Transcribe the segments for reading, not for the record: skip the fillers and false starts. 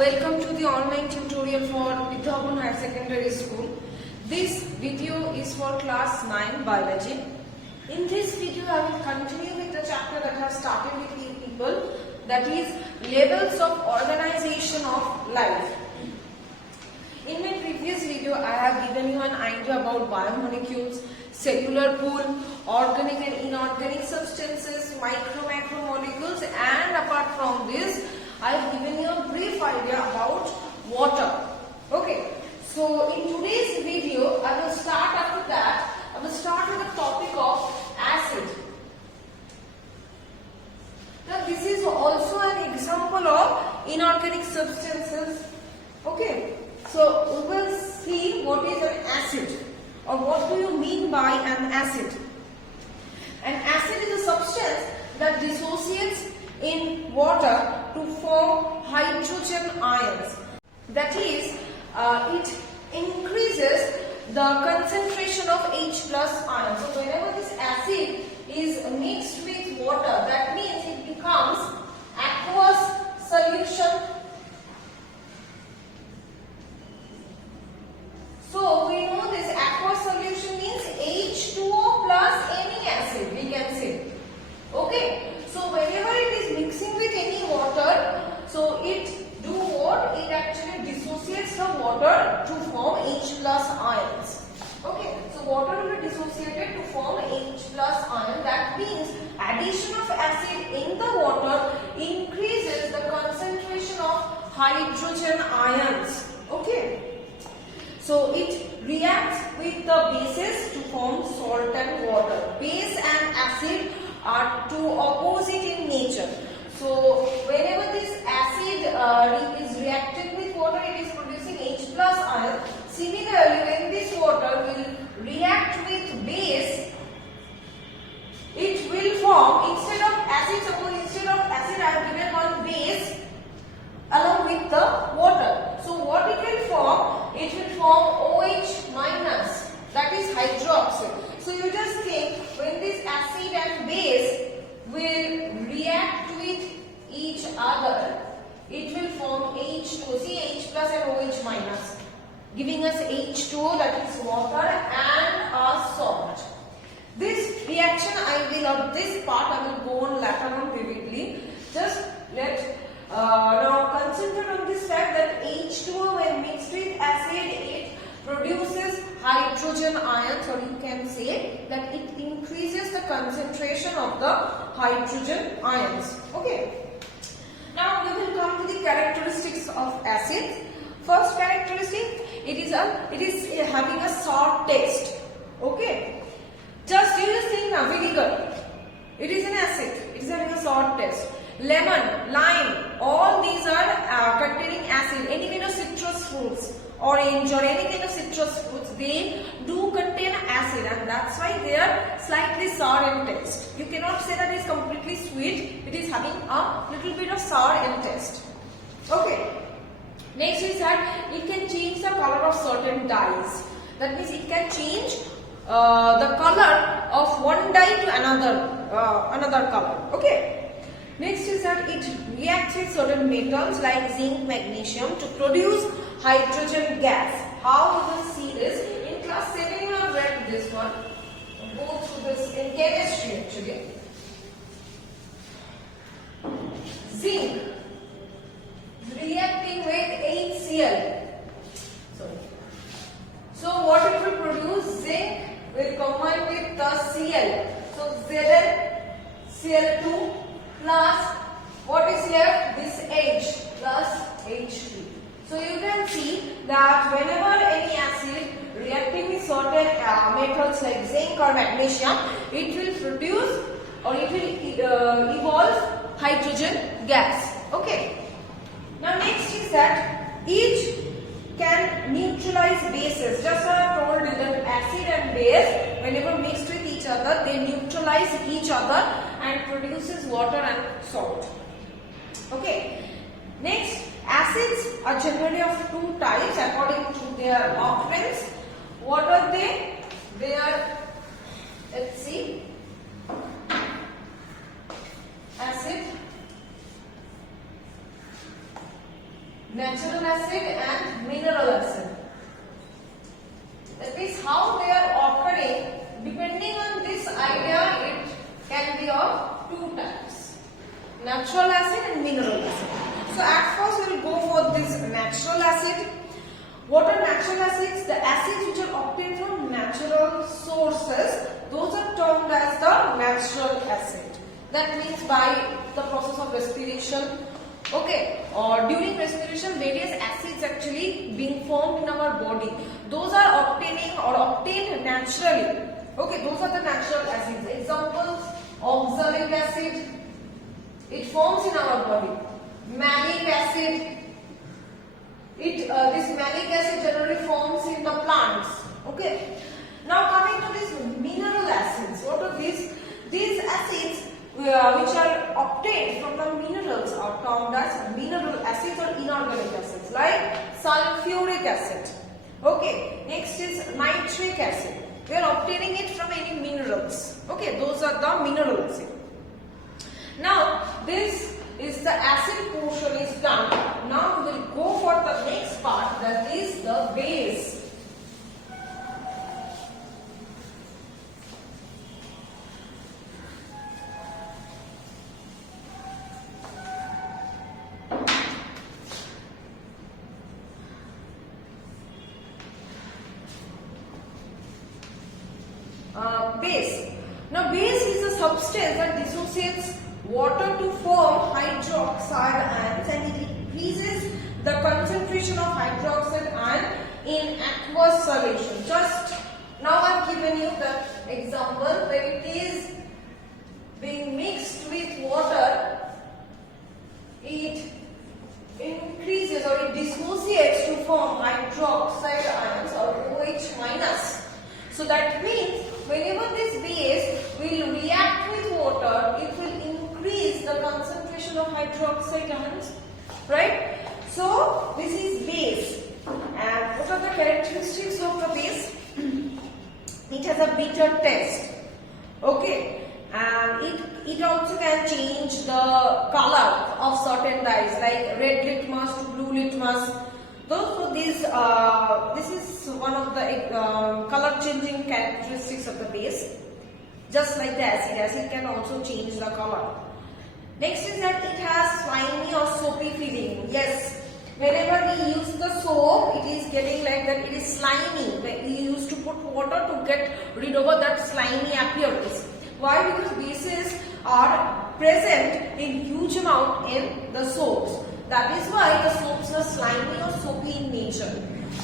Welcome to the online tutorial for Vidyavan Higher Secondary School. This video is for class 9 biology. In this video I will continue with the chapter that has started with you people, that is levels of organization of life. In my previous video I have given you an idea about biomolecules, cellular pool, organic and inorganic substances, macromolecules, and apart from this I have given you a brief idea about water. Okay, so in today's video I will start after that. I will start with the topic of acid. Now this is also an example of inorganic substances. Okay, so we will see what is an acid or what do you mean by an acid. An acid is a substance that dissociates in water to form hydrogen ions. That is, it increases the concentration of H plus ion. So whenever this acid is mixed with water, that means it becomes aqueous solution. So we know this aqueous solution means H2O plus any acid, we can say. Okay, so whenever it is mixing with any water, so it do what? It actually dissociates the water to form H plus ions. Okay, so water will be dissociated to form H plus ion. That means addition of acid in the water increases the concentration of hydrogen ions. Okay. So it reacts with the bases to form salt and water. Base and acid are two opposite in nature. So whenever this acid is reacting with water, it is producing H plus ion. Similarly, when this water will react with base, it will form, instead of acid, suppose instead of acid I have given one base along with the water. So what it will form? It will form OH minus, that is hydroxide. So you just think, when this acid and base will react with each other, it will form H2O. See, H plus and OH minus, giving us H2O, that is water and a salt. This reaction this part I will go on later on vividly. Just let now concentrate on this fact that H2O when mixed with acid, it produces hydrogen ions, or you can say that it increases the concentration of the hydrogen ions. Okay. Now we will come to the characteristics of acid. First characteristic, it is having a sour taste. Okay. Just you just think now, vinegar. It is an acid. It is having a sour taste. Lemon, lime, all these are containing acid. Any kind of citrus fruits, orange or any kind of citrus fruits, they do contain acid, and that's why they are slightly sour in taste. You cannot say that it is completely sweet. It is having a little bit of sour in taste. Okay. Next is that it can change the color of certain dyes. That means it can change the color of one dye to another color. Okay. Next is that it reacts with certain metals like zinc, magnesium to produce hydrogen gas. How you will see this? In class 7 you have read this one. Go through this in chemistry actually. Zinc is reacting with HCl. So what it will produce? Zinc will combine with the Cl. So ZnCl2 plus what is left? This H plus H2. So you can see that whenever any acid reacting with certain metals like zinc or magnesium, it will produce or it will evolve hydrogen gas. Okay. Now next is that each can neutralize bases. Just I have told you that acid and base, whenever mixed with each other, they neutralize each other and produces water and salt. Okay. Next, acids are generally of two types according to their occurrence. What are they? They are, let's see, acid natural acid and mineral acid. That is how they are occurring. Depending on this idea, it can be of two types: natural acid and mineral acid. So at first we will go for this natural acid. What are natural acids? The acids which are obtained from natural sources, those are termed as the natural acid. That means by the process of respiration, okay, or during respiration, various acids actually being formed in our body. Those are obtained naturally. Okay, those are the natural acids. Examples: oxalic acid, it forms in our body. Malic acid, this malic acid generally forms in the plants. Okay. Now coming to these mineral acids. What are these? These acids which are obtained from the minerals are termed as mineral acids or inorganic acids, like sulfuric acid. Okay. Next is nitric acid. We are obtaining it from any minerals. Okay. Those are the mineral acids. Now this is the acid portion is done. Now we will go for the next part, that is the base. Base. Now base is a substance that dissociates water to form hydroxide ions, and it increases the concentration of hydroxide ion in aqueous solution. Just now I have given you the example where it is being mixed with water, it increases or it dissociates to form hydroxide ions or OH minus. So that means whenever this base will react with water, it will increase the concentration of hydroxide ions, right? So this is base. And what are the characteristics of the base? It has a bitter taste. Okay. And it also can change the color of certain dyes, like red litmus to blue litmus. This is one of the color changing characteristics of the base. Just like the acid, acid can also change the color. Next is that it has slimy or soapy feeling. Yes, whenever we use the soap, it is getting like that, it is slimy. We used to put water to get rid of that slimy appearance. Why? Because bases are present in huge amount in the soaps. That is why the soaps are slimy or soapy in nature.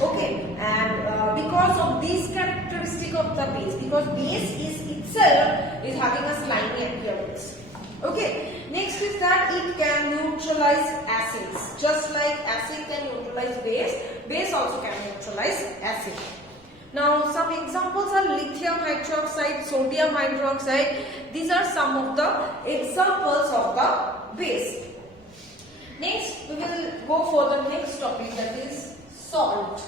Okay, and because of this characteristic of the base, because base is itself is having a slimy appearance. Okay, next is that it can neutralize acids. Just like acid can neutralize base, base also can neutralize acid. Now some examples are lithium hydroxide, sodium hydroxide. These are some of the examples of the base. Next we will go for the next topic, that is salt.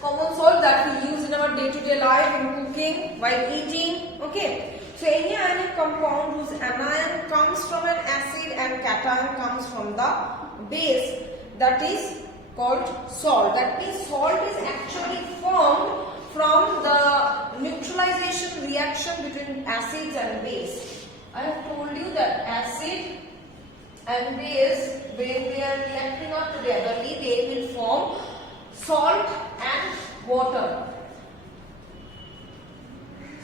Common salt that we use in our day-to-day life, in cooking, while eating. Okay. So any ionic compound whose anion comes from an acid and cation comes from the base, that is called salt. That means salt is actually formed from the neutralization reaction between acids and base. I have told you that acid and base, when they are reacting up together, they will form salt and water.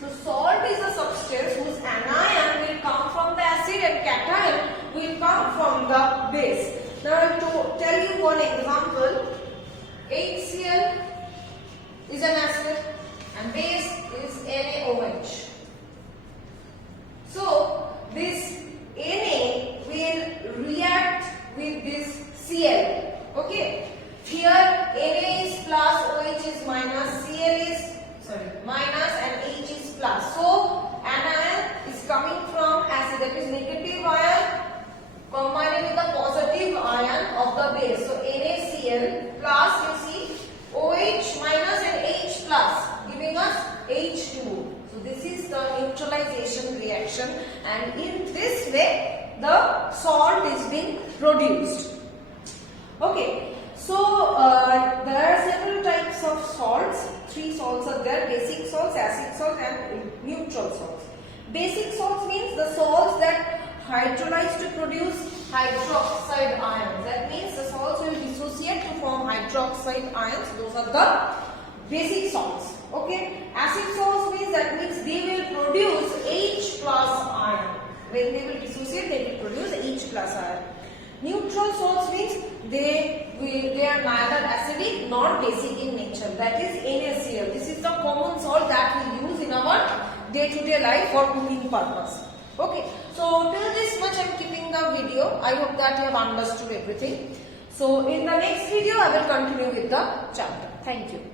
So salt is a substance whose anion will come from the acid and cation will come from the base. Now I will tell you one example. HCl is an acid and base is NaOH. So this Na will react with this Cl. Okay. Here Na is plus, OH is minus, Cl is minus and H is plus. So anion is coming from acid, that is negative ion combining with the positive ion of the base. So NaCl plus, you see, OH minus and H plus giving us H2O. So this is the neutralization reaction, and in this way the salt is being produced. Okay, so there are several types of salts. 3 salts are there: basic salts, acid salt, and neutral salts. Basic salts means the salts that hydrolyze to produce hydroxide ions. That means the salts will dissociate to form hydroxide ions. Those are the basic salts. Okay, acid salts means they will produce H plus ion. When they will dissociate, they will produce H plus ion. Neutral salts means they are neither acidic nor basic in nature. That is NaCl. This is the common salt that we use in our day-to-day life for cooking purpose. Okay, so till this much I am keeping the video. I hope that you have understood everything. So in the next video I will continue with the chapter. Thank you.